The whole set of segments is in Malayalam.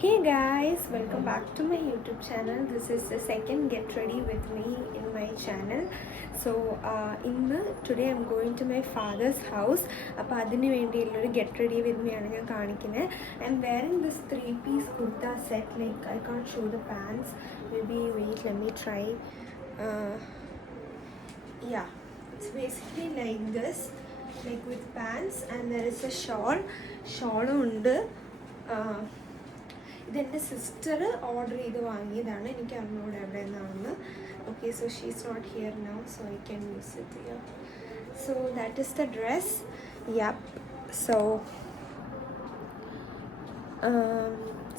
Hey guys, welcome back to my YouTube channel. This is the second get ready with me in my channel. So today I'm going to my father's house. അപ്പോൾ അതിന് വേണ്ടിയുള്ളൊരു get ready with me ആണ് ഞാൻ കാണിക്കുന്നത്. I'm wearing this 3-piece kurta set. Like I can't show the pants. Maybe wait, let me try. Yeah, it's basically like this, like with pants, and there is a shawl ഉണ്ട്. ഇതെൻ്റെ സിസ്റ്റർ ഓർഡർ ചെയ്ത് വാങ്ങിയതാണ്. എനിക്ക് അറിഞ്ഞൂടെ എവിടെ നിന്നാണെന്ന്. Okay, so she is not here now, so I can use it here. So that is the dress. Yup.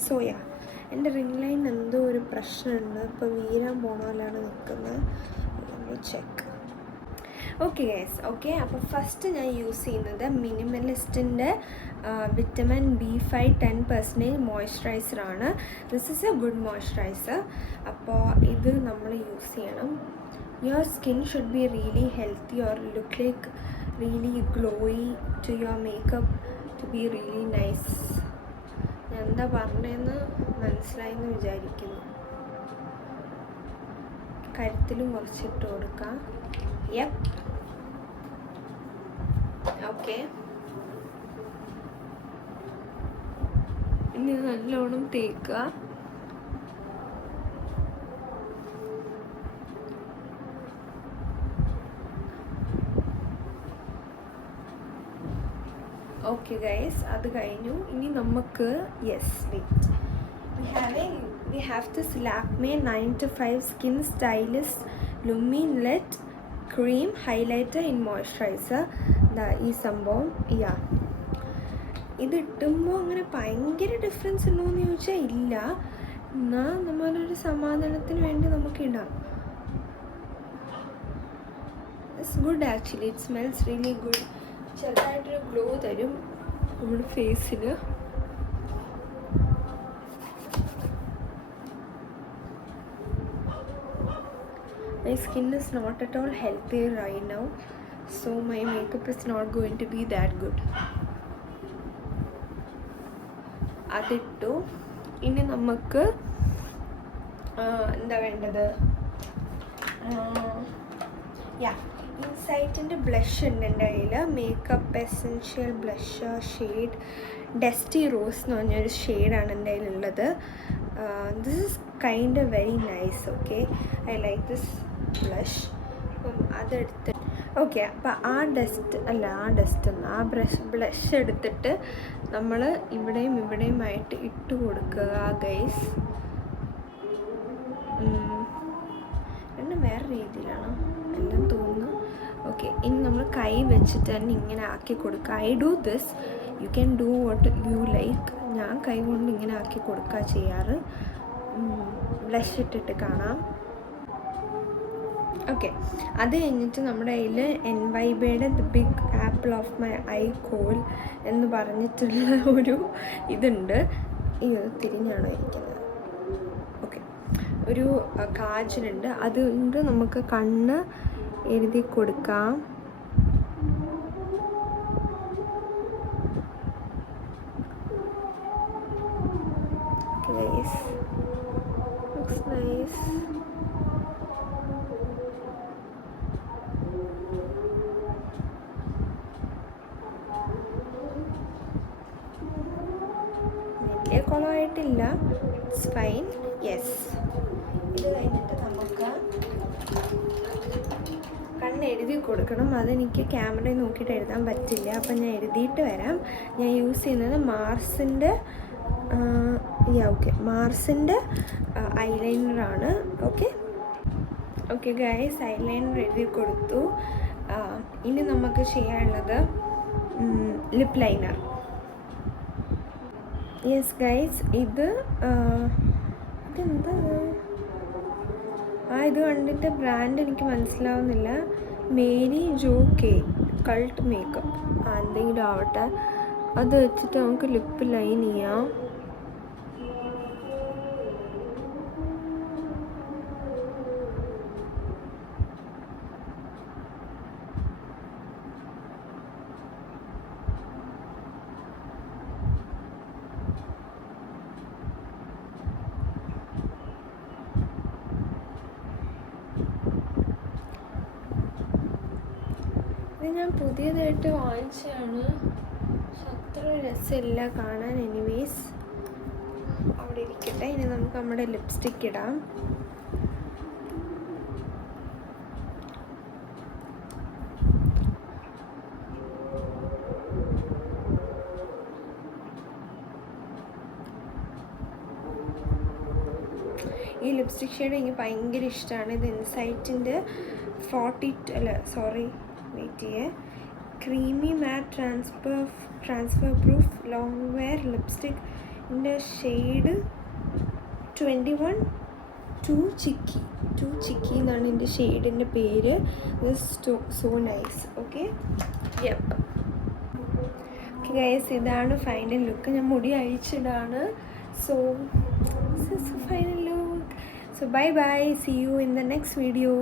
So yeah, എൻ്റെ റിംഗ് ലൈൻ എന്തോ ഒരു പ്രശ്നമുണ്ട്. ഇപ്പോൾ വീരാൻ പോണ പോലെയാണ് നിൽക്കുന്നത്. ചെക്ക്. Okay guys, okay. അപ്പോൾ ഫസ്റ്റ് ഞാൻ യൂസ് ചെയ്യുന്നത് മിനിമലിസ്റ്റിൻ്റെ വിറ്റമിൻ B5 10% മോയ്സ്ചറൈസറാണ്. This is a good moisturiser. അപ്പോൾ ഇത് നമ്മൾ യൂസ് ചെയ്യണം. Your skin should be really healthy or look like really glowy to your makeup to be really nice. ഞാൻ എന്താ പറഞ്ഞതെന്ന് മനസ്സിലായെന്ന് വിചാരിക്കുന്നു. കരുത്തിലും കുറച്ചിട്ട് കൊടുക്കാം. യെപ്പ്. ഓക്കെ, ഇനി നല്ലോണം തേക്കുക. ഓക്കെ ഗൈസ്, അത് കഴിഞ്ഞു. ഇനി നമുക്ക് we have this Lakme 9 to 5 Skin Stylist Luminette Cream Highlighter in Moisturizer. ഈ സംഭവം ഇത് ഇട്ടുമ്പോൾ അങ്ങനെ ഭയങ്കര ഡിഫറൻസ് ഉണ്ടോ എന്ന് ചോദിച്ചാൽ ഇല്ല. എന്നാൽ നമ്മളൊരു സമാധാനത്തിന് വേണ്ടി നമുക്ക് ഇടാം. It's good actually. It smells really good. ചെറുതായിട്ടൊരു ഗ്ലോ തരും നമ്മുടെ ഫേസിന്. My skin is not at all healthy right now, so my makeup is not going to be that good. അതിട്ടു. ഇനി നമുക്ക് എന്താ വേണ്ടത്? ഇൻസൈറ്റിൻ്റെ ബ്ലഷ് ഉണ്ട് എൻ്റെ കയ്യിൽ. Makeup essential blush shade dusty rose എന്ന് പറഞ്ഞൊരു ഷെയ്ഡാണ് എൻ്റെ കയ്യിലുള്ളത്. This is kind very nice. Okay, I like this blush. അപ്പം അതെടുത്ത് ഓക്കെ. അപ്പോൾ ആ ബ്ലഷ് എടുത്തിട്ട് നമ്മൾ ഇവിടെയും ഇവിടെയുമായിട്ട് ഇട്ട് കൊടുക്കുക ഗൈസ്. രണ്ടും വേറെ രീതിയിലാണ് എല്ലാം തോന്നുന്നു. ഓക്കെ, ഇനി നമ്മൾ കൈ വെച്ചിട്ട് തന്നെ ഇങ്ങനെ ആക്കി കൊടുക്കുക. I do this, you can do what you like. ഞാൻ കൈ കൊണ്ട് ഇങ്ങനെ ആക്കി കൊടുക്കുക ചെയ്യാറ്. ബ്ലഷ് ഇട്ടിട്ട് കാണാം. ഓക്കെ, അത് കഴിഞ്ഞിട്ട് നമ്മുടെ കയ്യിൽ എൻവൈബയുടെ the big apple of my eye kohl എന്ന് പറഞ്ഞിട്ടുള്ള ഒരു ഇതുണ്ട്. തിരിഞ്ഞാണോ ഇരിക്കുന്നത്? ഓക്കെ, ഒരു കാജലുണ്ട്. അതുകൊണ്ട് നമുക്ക് കണ്ണ് എഴുതി കൊടുക്കാം. Looks nice. വലിയ കുളമായിട്ടില്ല. It's fine. യെസ്. ഇത് കഴിഞ്ഞിട്ട് നമുക്ക് കണ്ണ് എഴുതി കൊടുക്കണം. അതെനിക്ക് ക്യാമറയിൽ നോക്കിയിട്ട് എഴുതാൻ പറ്റില്ല. അപ്പം ഞാൻ എഴുതിയിട്ട് വരാം. ഞാൻ യൂസ് ചെയ്യുന്നത് മാർസിൻ്റെ ഐലൈനറാണ്. ഓക്കെ ഗൈസ്, ഐലൈനർ എഴുതി കൊടുത്തു. ഇനി നമുക്ക് ചെയ്യാനുള്ളത് ലിപ്പ് ലൈനർ. യെസ് ഗൈസ്, ഇതെന്താ? ഇത് കണ്ടിട്ട് ബ്രാൻഡ് എനിക്ക് മനസ്സിലാവുന്നില്ല. മേരി ജോ കെ കൾട്ട് മേക്കപ്പ് എന്തെങ്കിലും ആവട്ടെ. അത് വെച്ചിട്ട് നമുക്ക് ലിപ്പ് ലൈൻ ചെയ്യാം. ഞാൻ പുതിയതായിട്ട് വാങ്ങിച്ചതാണ്. പക്ഷെ അത്ര രസമില്ല കാണാൻ. എനിവേസ് അവിടെ ഇരിക്കട്ടെ. ഇനി നമുക്ക് നമ്മുടെ ലിപ്സ്റ്റിക്ക് ഇടാം. ഈ ലിപ്സ്റ്റിക് ഷെയ്ഡ് എനിക്ക് ഭയങ്കര ഇഷ്ടമാണ്. ഇത് ഇൻസൈറ്റിൻ്റെ 42 creamy matte transfer proof long wear ലിപ്സ്റ്റിക്കിൻ്റെ ഷെയ്ഡ് 21 ടു ചിക്കി എന്നാണ് എൻ്റെ ഷെയ്ഡിൻ്റെ പേര്. So nice. Okay yep. Okay guys, ഇതാണ് ഫൈനൽ ലുക്ക്. ഞാൻ മുടി അഴിച്ചിടാണ്. So this is the final look. So bye bye, see you in the next video.